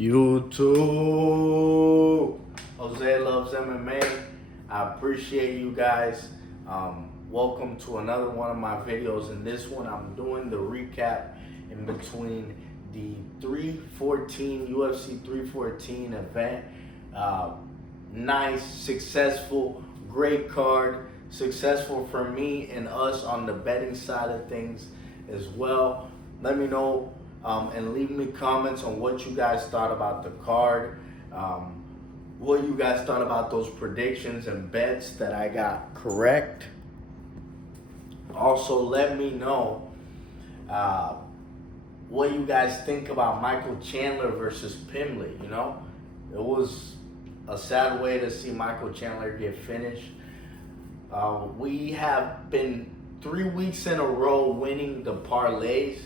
YouTube. Jose Loves MMA. I appreciate you guys. Welcome to another one of my videos. In this one, I'm doing the recap in between the 314 UFC 314 event. Nice, successful, great card. Successful for me and us on the betting side of things as well. Let me know and leave me comments on what you guys thought about the card, what you guys thought about those predictions and bets that I got correct. Also, let me know what you guys think about Michael Chandler versus Pimblett. You know, it was a sad way to see Michael Chandler get finished. We have been 3 weeks in a row winning the parlays.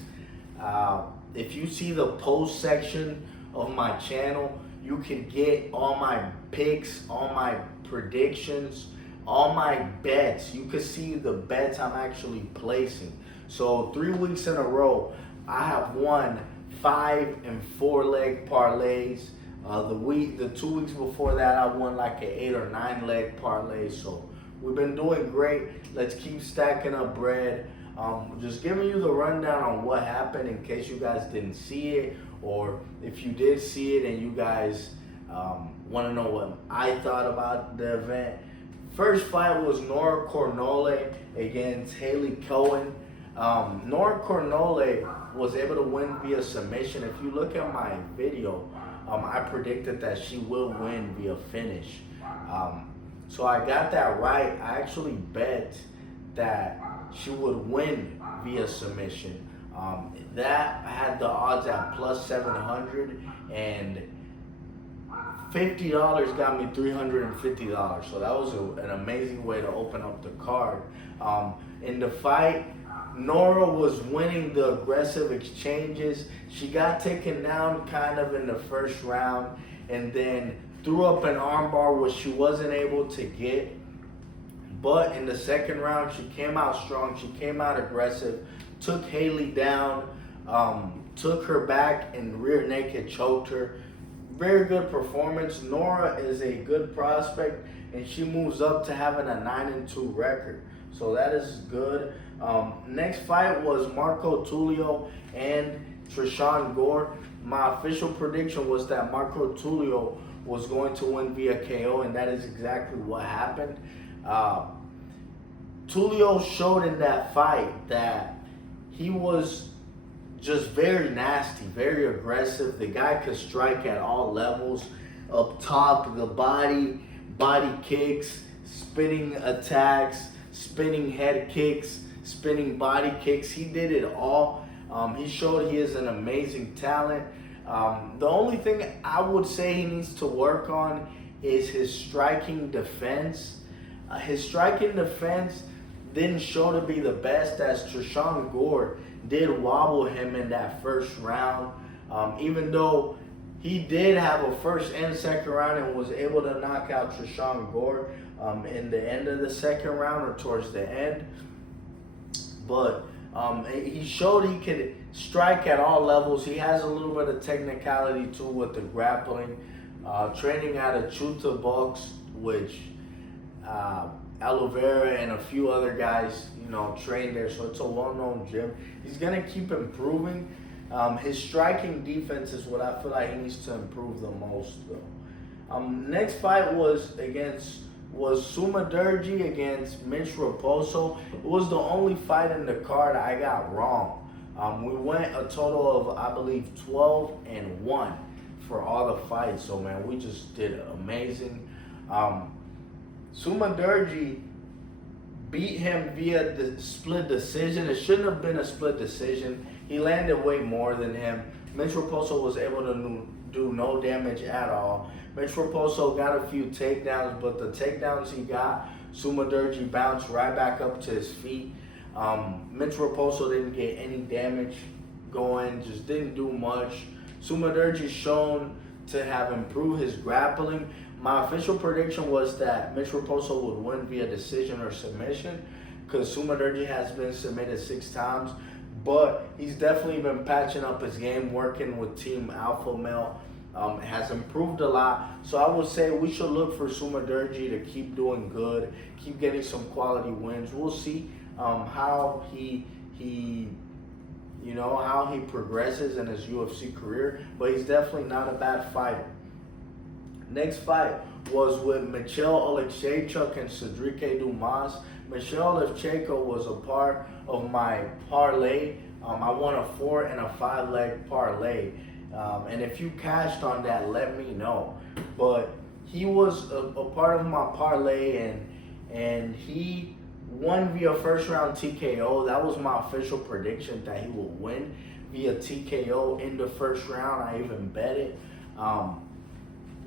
If you see the post section of my channel, you can get all my picks, all my predictions, all my bets. You can see the bets I'm actually placing. So 3 weeks in a row, I have won 5 and 4 leg parlays. The 2 weeks before that, I won like an 8 or 9 leg parlay. So we've been doing great. Let's keep stacking up bread. Just giving you the rundown on what happened in case you guys didn't see it, or if you did see it and you guys want to know what I thought about the event. First fight was Nora Cornole against Haley Cohen. Nora Cornole was able to win via submission. If you look at my video, I predicted that she will win via finish. So I got that right. I actually bet that she would win via submission. That I had the odds at plus 700, and $50 got me $350. So that was an amazing way to open up the card. In the fight, Nora was winning the aggressive exchanges. She got taken down kind of in the first round and then threw up an armbar which she wasn't able to get. But in the second round, she came out strong. She came out aggressive, took Haley down, took her back and rear naked choked her. Very good performance. Nora is a good prospect, and she moves up to having a 9-2 record. So that is good. Next fight was Marco Tulio and Tresean Gore. My official prediction was that Marco Tulio was going to win via KO, and that is exactly what happened. Tulio showed in that fight that he was just very nasty, very aggressive. The guy could strike at all levels. Up top, the body kicks, spinning attacks, spinning head kicks, spinning body kicks. He did it all. He showed he is an amazing talent. The only thing I would say he needs to work on is his striking defense. His striking defense didn't show to be the best, as Tresean Gore did wobble him in that first round. Even though he did have a first and second round and was able to knock out Tresean Gore in the end of the second round or towards the end. But he showed he could strike at all levels. He has a little bit of technicality too with the grappling. Training out of Chuta Box, which Oliveira and a few other guys, train there. So it's a well-known gym. He's gonna keep improving. His striking defense is what I feel like he needs to improve the most, though. Next fight was Sumudaerji against Mitch Raposo. It was the only fight in the card I got wrong. We went a total of, I believe, 12-1 for all the fights. So, man, we just did amazing. Sumudaerji beat him via the split decision. It shouldn't have been a split decision. He landed way more than him. Mitch Raposo was able to do no damage at all. Mitch Raposo got a few takedowns, but the takedowns he got, Sumudaerji bounced right back up to his feet. Mitch Raposo didn't get any damage going, just didn't do much. Sumudaerji shown to have improved his grappling. My official prediction was that Mitch Raposo would win via decision or submission, because Sumudaerji has been submitted 6 times. But he's definitely been patching up his game, working with Team Alpha Male. has improved a lot. So I would say we should look for Sumerderji to keep doing good, keep getting some quality wins. We'll see how he how he progresses in his UFC career, but he's definitely not a bad fighter. Next fight was with Michal Oleksiejczuk and Cedric Dumas. Michal Oleksiejczuk was a part of my parlay. I won a 4 and a 5 leg parlay. And if you cashed on that, let me know. But he was a part of my parlay, and he won via first round TKO. That was my official prediction, that he will win via TKO in the first round. I even bet it.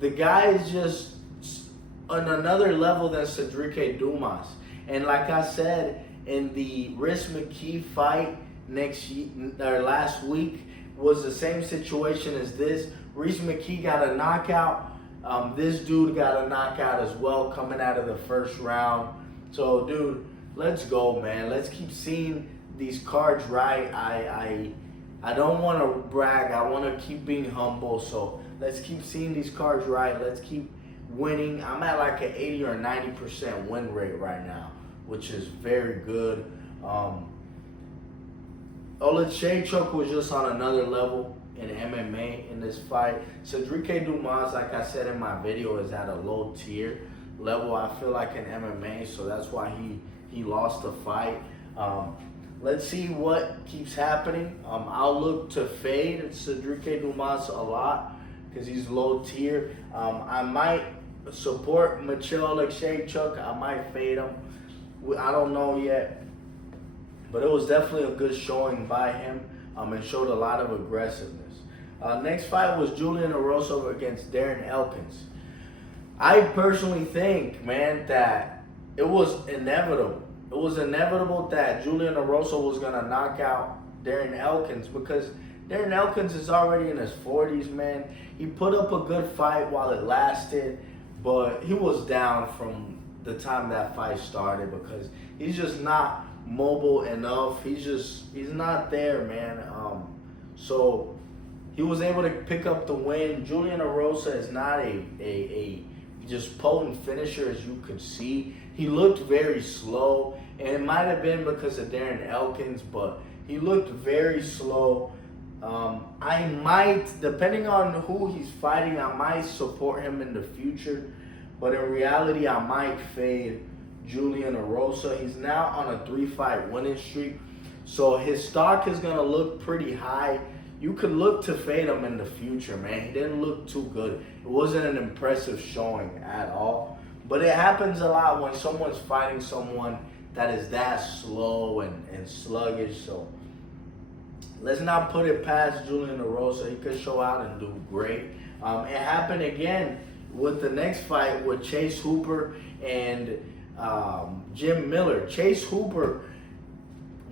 The guy is just on another level than Cedric Dumas. And like I said, in the Rhys McKee fight last week was the same situation as this. Rhys McKee got a knockout. This dude got a knockout as well coming out of the first round. So, dude, let's go, man. Let's keep seeing these cards right. I don't want to brag. I want to keep being humble. So let's keep seeing these cards right. Let's keep winning. I'm at like an 80 or 90% win rate right now, which is very good. Oleksiejczuk was just on another level in MMA in this fight. Cedric Dumas, like I said in my video, is at a low tier level, I feel like, in MMA, so that's why he lost the fight. Let's see what keeps happening. I'll look to fade Cedric Dumas a lot because he's low tier. I might support Michal Oleksiejczuk. I might fade him. I don't know yet. But it was definitely a good showing by him, and showed a lot of aggressiveness. Next fight was Julian Erosa against Darren Elkins. I personally think, man, that it was inevitable. It was inevitable that Julian Erosa was going to knock out Darren Elkins, because Darren Elkins is already in his 40s, man. He put up a good fight while it lasted, but he was down from the time that fight started because he's just not mobile enough. He's not there, man. So he was able to pick up the win. Julian Erosa is not a just potent finisher, as you could see. He looked very slow, and it might have been because of Darren Elkins, but he looked very slow. I might, depending on who he's fighting, I might support him in the future, but in reality, I might fade Julian Erosa. He's now on a 3-fight winning streak, so his stock is going to look pretty high. You could look to fade him in the future, man. He didn't look too good. It wasn't an impressive showing at all. But it happens a lot when someone's fighting someone that is that slow and sluggish. So let's not put it past Julian Erosa. He could show out and do great. It happened again with the next fight with Chase Hooper and Jim Miller. Chase Hooper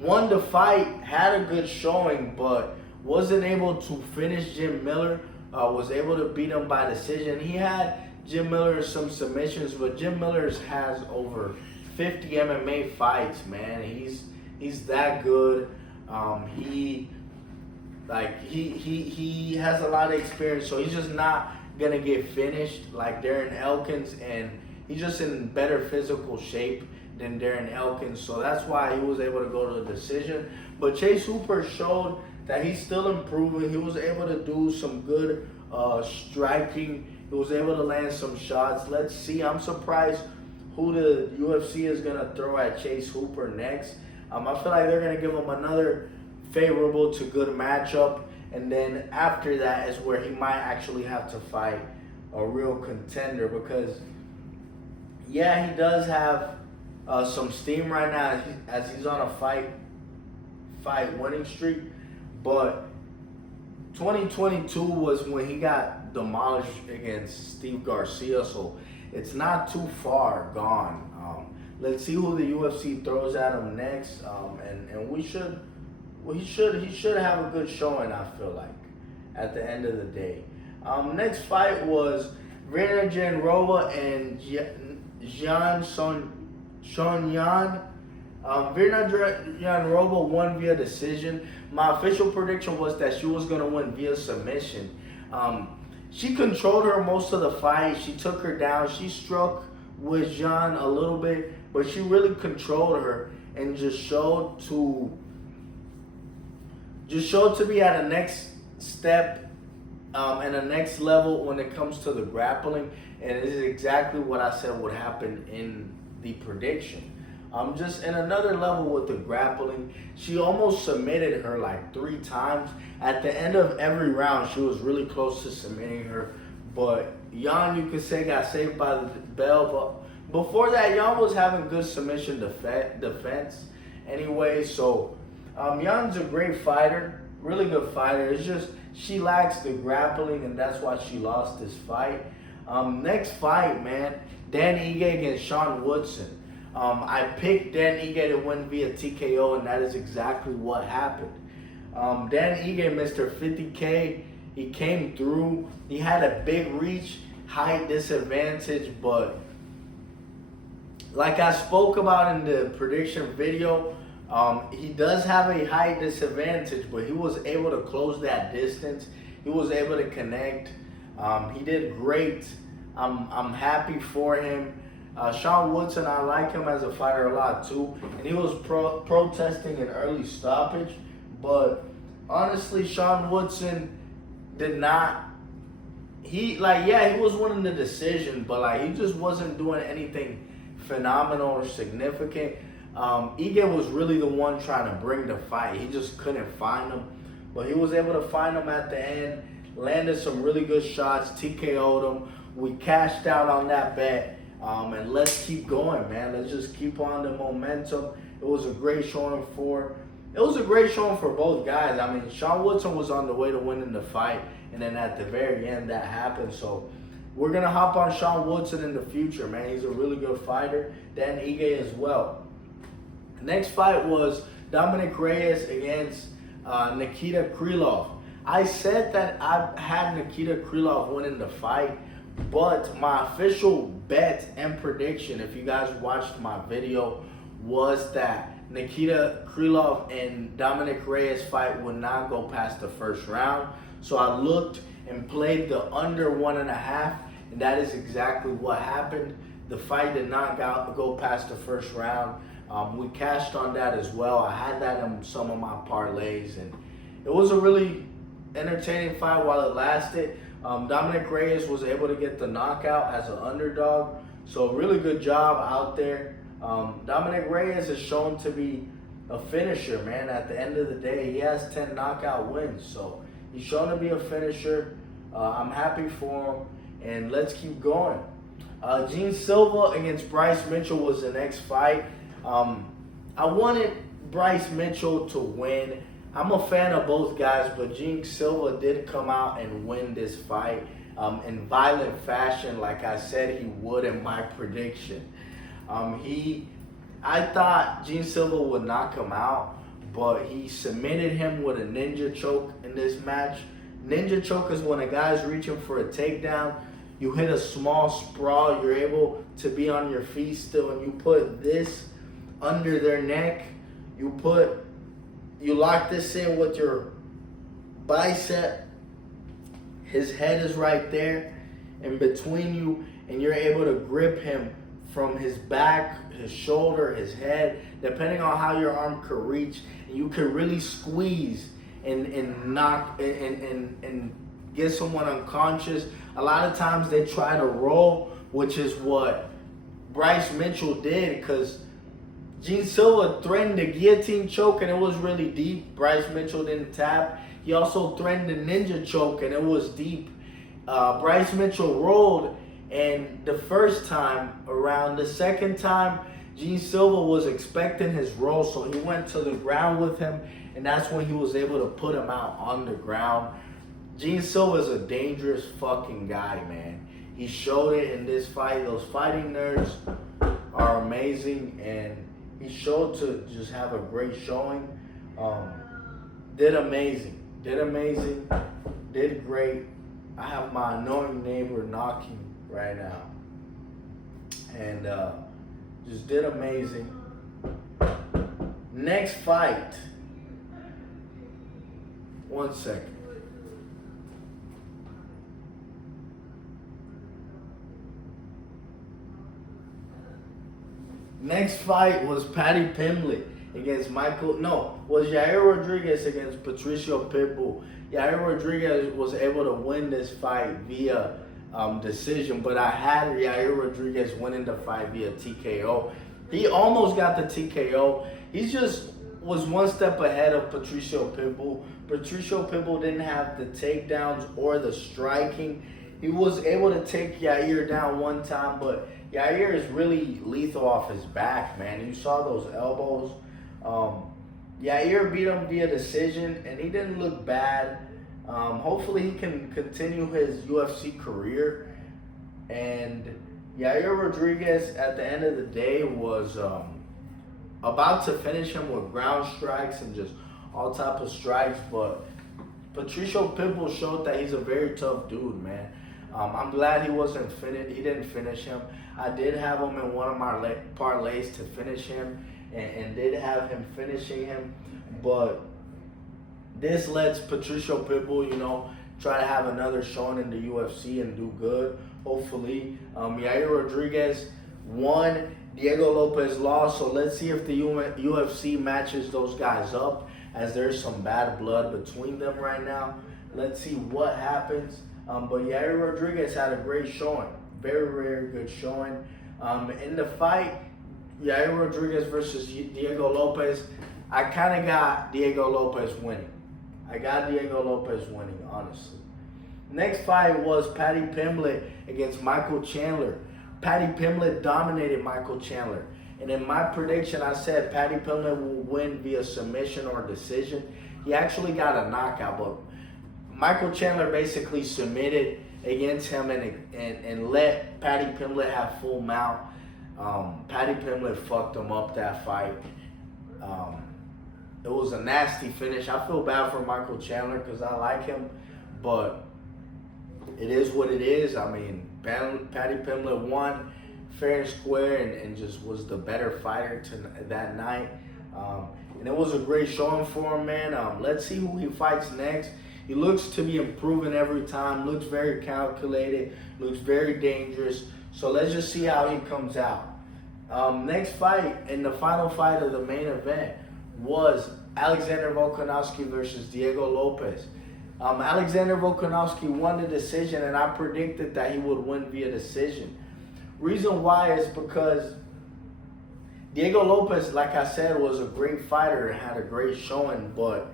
won the fight, had a good showing, but wasn't able to finish Jim Miller. Was able to beat him by decision. He had Jim Miller some submissions, but Jim Miller has over 50 MMA fights, man. He's that good. He has a lot of experience, so he's just not gonna get finished like Darren Elkins, and he's just in better physical shape than Darren Elkins, so that's why he was able to go to a decision. But Chase Hooper showed that he's still improving. He was able to do some good striking. He was able to land some shots. Let's see. I'm surprised who the UFC is going to throw at Chase Hooper next. I feel like they're going to give him another favorable to good matchup. And then after that is where he might actually have to fight a real contender, because, yeah, he does have some steam right now as he's on a fight winning streak. But 2022 was when he got demolished against Steve Garcia, so it's not too far gone. Let's see who the UFC throws at him next, and he should have a good showing, I feel like, at the end of the day. Next fight was Virna Jandiroba and Jean Sonyan. Virna Jandiroba won via decision. My official prediction was that she was going to win via submission. she controlled her most of the fight. She took her down. She struck with Jean a little bit, but she really controlled her and just showed to be at a next step and a next level when it comes to the grappling. And this is exactly what I said would happen in the prediction. Just in another level with the grappling. She almost submitted her like 3 times. At the end of every round, she was really close to submitting her. But Yan, you could say, got saved by the bell. But before that, Yan was having good submission defense anyway. So Yan's a great fighter, really good fighter. It's just she lacks the grappling, and that's why she lost this fight. Next fight, man, Dan Ige against Sean Woodson. I picked Dan Ige to win via TKO, and that is exactly what happened. Dan Ige, Mr. 50K, he came through. He had a big reach, height disadvantage, but like I spoke about in the prediction video, he does have a height disadvantage, but he was able to close that distance. He was able to connect. He did great. I'm happy for him. Sean Woodson, I like him as a fighter a lot too, and he was protesting an early stoppage, but honestly, Sean Woodson did not. He was winning the decision, but he just wasn't doing anything phenomenal or significant. Ige was really the one trying to bring the fight. He just couldn't find him, but he was able to find him at the end. Landed some really good shots, TKO'd him. We cashed out on that bet. And let's keep going, man. Let's just keep on the momentum. It was a great showing for both guys. I mean, Sean Woodson was on the way to winning the fight, and then at the very end that happened. So we're gonna hop on Sean Woodson in the future, man. He's a really good fighter. Dan Ige as well. The next fight was Dominic Reyes against Nikita Krylov. I said that I had Nikita Krylov winning the fight, but my official bet and prediction, if you guys watched my video, was that Nikita Krylov and Dominic Reyes fight would not go past the first round. So I looked and played the under 1.5, and that is exactly what happened. The fight did not go past the first round. We cashed on that as well. I had that in some of my parlays, and it was a really entertaining fight while it lasted. Dominic Reyes was able to get the knockout as an underdog, so really good job out there. Dominic Reyes is shown to be a finisher, man. At the end of the day, he has 10 knockout wins, so he's shown to be a finisher. I'm happy for him, and let's keep going. Gene Silva against Bryce Mitchell was the next fight. I wanted Bryce Mitchell to win. I'm a fan of both guys, but Gene Silva did come out and win this fight in violent fashion, like I said he would in my prediction. I thought Gene Silva would knock him out, but he submitted him with a ninja choke in this match. Ninja choke is when a guy's reaching for a takedown, you hit a small sprawl, you're able to be on your feet still, and you put this under their neck. You lock this in with your bicep. His head is right there in between you, and you're able to grip him from his back, his shoulder, his head, depending on how your arm could reach. And you could really squeeze and knock and get someone unconscious. A lot of times they try to roll, which is what Bryce Mitchell did, because Gene Silva threatened the guillotine choke, and it was really deep. Bryce Mitchell didn't tap. He also threatened the ninja choke, and it was deep. Bryce Mitchell rolled, and the first time around, the second time, Gene Silva was expecting his roll, so he went to the ground with him, and that's when he was able to put him out on the ground. Gene Silva is a dangerous fucking guy, man. He showed it in this fight. Those fighting nerves are amazing, and he showed to just have a great showing. Did amazing, did great. I have my annoying neighbor knocking right now, and just did amazing. Next fight. 1 second. Next fight was Paddy Pimblett against was Yair Rodriguez against Patricio Pitbull. Yair Rodriguez was able to win this fight via decision, but I had Yair Rodriguez winning the fight via TKO. He almost got the TKO. He just was one step ahead of Patricio Pitbull. Patricio Pitbull didn't have the takedowns or the striking. He was able to take Yair down one time, but Yair is really lethal off his back, man. You saw those elbows. Yair beat him via decision, and he didn't look bad. Hopefully he can continue his UFC career. And Yair Rodriguez, at the end of the day, was about to finish him with ground strikes and just all type of strikes. But Patricio Pitbull showed that he's a very tough dude, man. I'm glad he didn't finish him. I did have him in one of my parlays to finish him, and did have him finishing him. But this lets Patricio Pitbull, try to have another showing in the UFC and do good, hopefully. Yair Rodriguez won, Diego Lopez lost, so let's see if the UFC matches those guys up, as there's some bad blood between them right now. Let's see what happens. But Yair Rodriguez had a great showing. Very, very good showing. In the fight, Yair Rodriguez versus Diego Lopez, I kind of got Diego Lopez winning. Honestly. Next fight was Paddy Pimblett against Michael Chandler. Paddy Pimblett dominated Michael Chandler. And in my prediction, I said Paddy Pimblett will win via submission or decision. He actually got a knockout, but Michael Chandler basically submitted against him and let Paddy Pimblett have full mount. Paddy Pimblett fucked him up that fight. It was a nasty finish. I feel bad for Michael Chandler because I like him, but it is what it is. I mean, Paddy Pimblett won fair and square and just was the better fighter that night. And it was a great showing for him, man. Let's see who he fights next. He looks to be improving every time, looks very calculated, looks very dangerous. So let's just see how he comes out. Next fight, and the final fight of the main event, was Alexander Volkanovski versus Diego Lopez. Alexander Volkanovski won the decision, and I predicted that he would win via decision. Reason why is because Diego Lopez, like I said, was a great fighter and had a great showing, but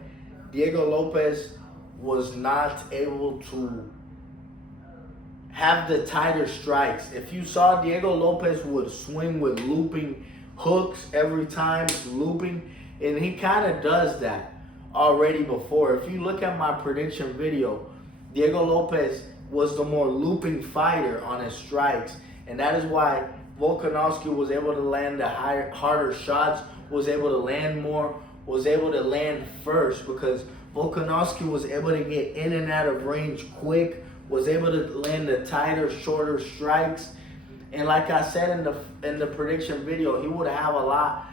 Diego Lopez was not able to have the tighter strikes. If you saw, Diego Lopez would swing with looping hooks every time, looping, and he kind of does that already before. If you look at my prediction video, Diego Lopez was the more looping fighter on his strikes, and that is why Volkanovski was able to land the harder shots, was able to land more, was able to land first, because Volkanovski was able to get in and out of range quick, was able to land the tighter, shorter strikes. And like I said in the prediction video, he would have a lot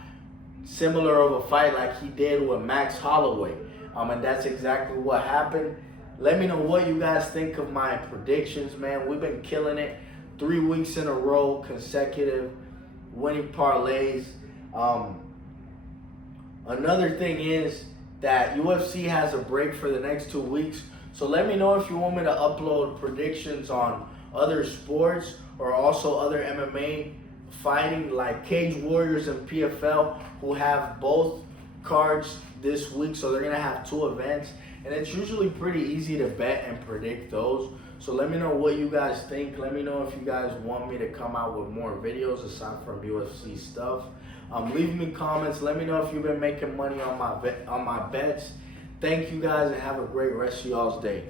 similar of a fight like he did with Max Holloway. And that's exactly what happened. Let me know what you guys think of my predictions, man. We've been killing it. 3 weeks in a row, consecutive winning parlays. Another thing is that UFC has a break for the next 2 weeks. So let me know if you want me to upload predictions on other sports or also other MMA fighting, like Cage Warriors and PFL, who have both cards this week. So they're going to have 2 events. And it's usually pretty easy to bet and predict those. So let me know what you guys think. Let me know if you guys want me to come out with more videos aside from UFC stuff. Leave me comments. Let me know if you've been making money on my bets. Thank you guys and have a great rest of y'all's day.